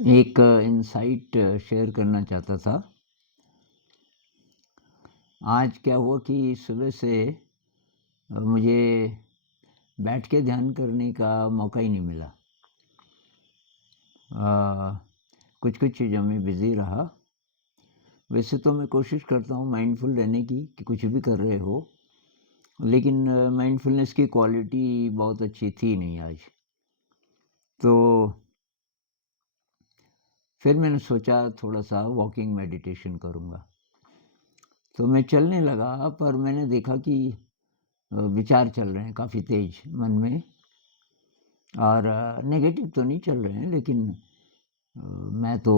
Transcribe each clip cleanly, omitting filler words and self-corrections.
एक insight share करना चाहता था। आज क्या हुआ कि सुबह से मुझे बैठ के ध्यान करने का मौका ही नहीं मिला। कुछ-कुछ चीज़ों में बिज़ी रहा। वैसे तो मैं कोशिश करता हूँ माइंडफुल रहने की कि कुछ भी कर रहे हो, लेकिन माइंडफुलनेस की क्वालिटी बहुत अच्छी थी नहीं आज। तो फिर मैंने सोचा थोड़ा-सा वॉकिंग मेडिटेशन करूँगा। तो मैं चलने लगा, पर मैंने देखा कि विचार चल रहे हैं काफ़ी तेज़ मन में, और नेगेटिव तो नहीं चल रहे हैं, लेकिन मैं तो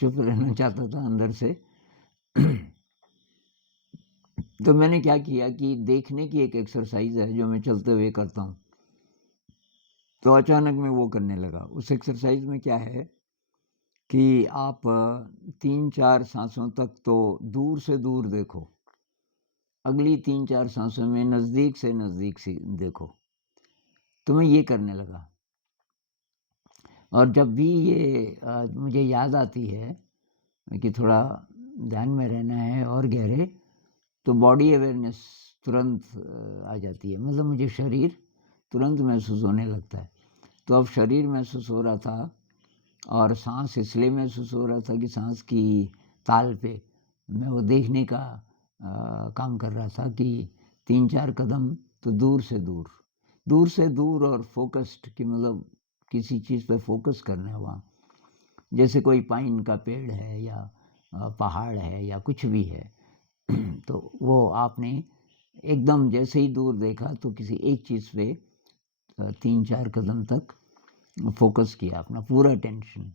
चुप रहना चाहता था अंदर से। तो मैंने क्या किया कि देखने की एक एक्सरसाइज़ है जो मैं चलते हुए करता हूँ। तो अचानक मैं वो करने लगा। उस एक्सरसाइज़ में क्या है कि आप 3-4 साँसों तक तो दूर से दूर देखो। अगली 3-4 साँसों में नज़दीक से नज़दीक सी देखो। तो मैं ये करने लगा। और जब भी ये मुझे याद आती है कि थोड़ा ध्यान में रहना है और गहरे, तो बॉडी अवेयरनेस तुरंत आ जाती है। मतलब मुझे शरीर तुरंत महसूस होने लगता है। तो अब शरीर महसूस हो रहा था, और साँस इसलिए महसूस हो रहा था कि साँस की ताल पे मैं वो देखने का काम कर रहा था कि 3-4 कदम तो दूर से दूर और फ़ोकस्ड, कि मतलब किसी चीज़ पे फ़ोकस करना है वहाँ। जैसे कोई पाइन का पेड़ है या पहाड़ है या कुछ भी है। तो वो आपने एकदम जैसे ही दूर देखा तो किसी एक चीज़ पे 3-4 कदम तक फ़ोकस किया अपना पूरा अटेंशन।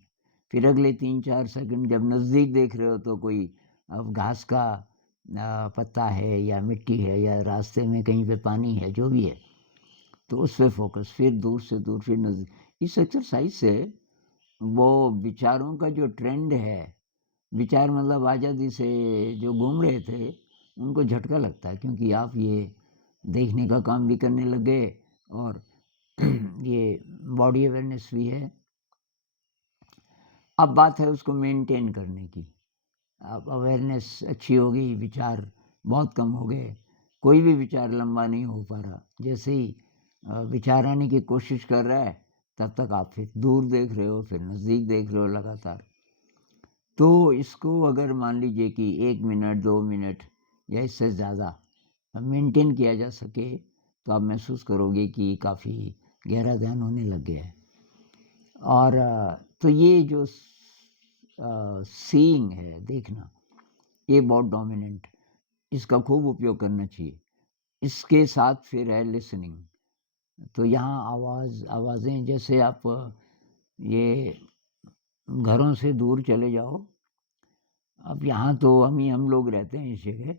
फिर अगले 3-4 सेकंड जब नज़दीक देख रहे हो तो कोई अब घास का पत्ता है या मिट्टी है या रास्ते में कहीं पे पानी है, जो भी है, तो उस पे फ़ोकस। फिर दूर से दूर, फिर नज़दीक। इस एक्सरसाइज़ से वो विचारों का जो ट्रेंड है, विचार मतलब आज़ादी से जो घूम रहे थे, उनको झटका लगता है, क्योंकि आप ये देखने का काम भी करने लग गए, और ये बॉडी अवेयरनेस भी है। अब बात है उसको मेंटेन करने की। अब अवेयरनेस अच्छी हो गई, विचार बहुत कम हो गए, कोई भी विचार लंबा नहीं हो पा रहा। जैसे ही विचार आने की कोशिश कर रहा है, तब तक आप फिर दूर देख रहे हो, फिर नज़दीक देख रहे हो लगातार। तो इसको अगर मान लीजिए कि 1 मिनट, 2 मिनट या इससे ज़्यादा मेंटेन किया जा सके, तो आप महसूस करोगे कि काफ़ी गहरा ध्यान होने लग गया है। और तो ये जो सीइंग है, देखना, ये बहुत डोमिनेंट, इसका खूब उपयोग करना चाहिए। इसके साथ फिर है लिसनिंग। तो यहाँ आवाज़ें, जैसे आप ये घरों से दूर चले जाओ। अब यहाँ तो हम लोग रहते हैं इस जगह,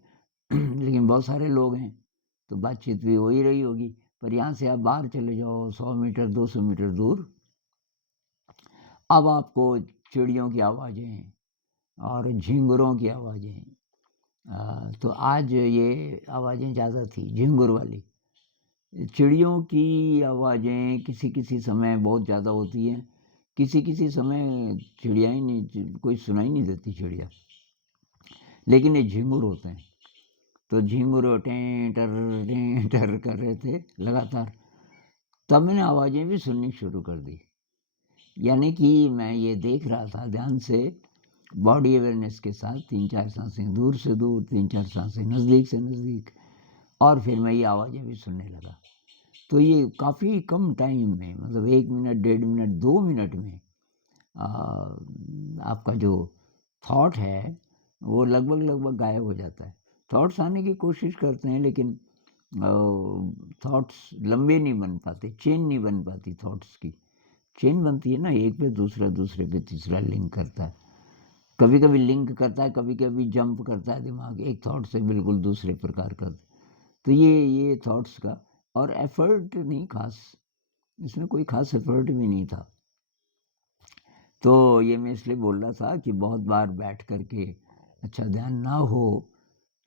लेकिन बहुत सारे लोग हैं, तो बातचीत भी हो ही रही होगी। पर यहाँ से आप बाहर चले जाओ 100 मीटर, 200 मीटर दूर, अब आपको चिड़ियों की आवाज़ें और झींगुरों की आवाज़ें, तो आज ये आवाज़ें ज़्यादा थी झिंगुर वाली। चिड़ियों की आवाज़ें किसी-किसी समय बहुत ज़्यादा होती हैं, किसी-किसी समय चिड़िया ही नहीं, कोई सुनाई नहीं देती चिड़िया। लेकिन ये झिंगुर होते हैं, तो झिंगुर टें टर कर रहे थे लगातार। तब मैंने आवाज़ें भी सुननी शुरू कर दी। यानी कि मैं ये देख रहा था ध्यान से, बॉडी अवेयरनेस के साथ 3-4 साँसें दूर से दूर, 3-4 साँसें नज़दीक से नज़दीक, और फिर मैं ये आवाज़ें भी सुनने लगा। तो ये काफ़ी कम टाइम में, मतलब 1 मिनट, 1.5 मिनट, 2 मिनट में आपका जो थॉट है, वो लगभग गायब हो जाता है। थॉट्स आने की कोशिश करते हैं, लेकिन थॉट्स लंबे नहीं बन पाते, चेन नहीं बन पाती थॉट्स की। चेन बनती है ना, एक पे दूसरा, दूसरे पे तीसरा लिंक करता है। कभी-कभी लिंक करता है, कभी-कभी जंप करता है दिमाग एक थॉट से बिल्कुल दूसरे प्रकार का। तो ये थॉट्स का, और एफर्ट नहीं ख़ास, इसमें कोई ख़ास एफर्ट भी नहीं था। तो ये मैं इसलिए बोल रहा था कि बहुत बार बैठ कर के अच्छा ध्यान ना हो,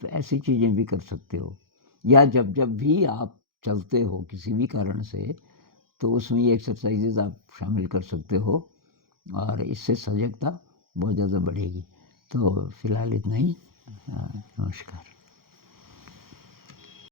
तो ऐसी चीज़ें भी कर सकते हो। या जब भी आप चलते हो किसी भी कारण से, तो उसमें ये एक्सरसाइज़ेज़ आप शामिल कर सकते हो। और इससे सजगता बहुत ज़्यादा बढ़ेगी। तो फिलहाल इतना ही।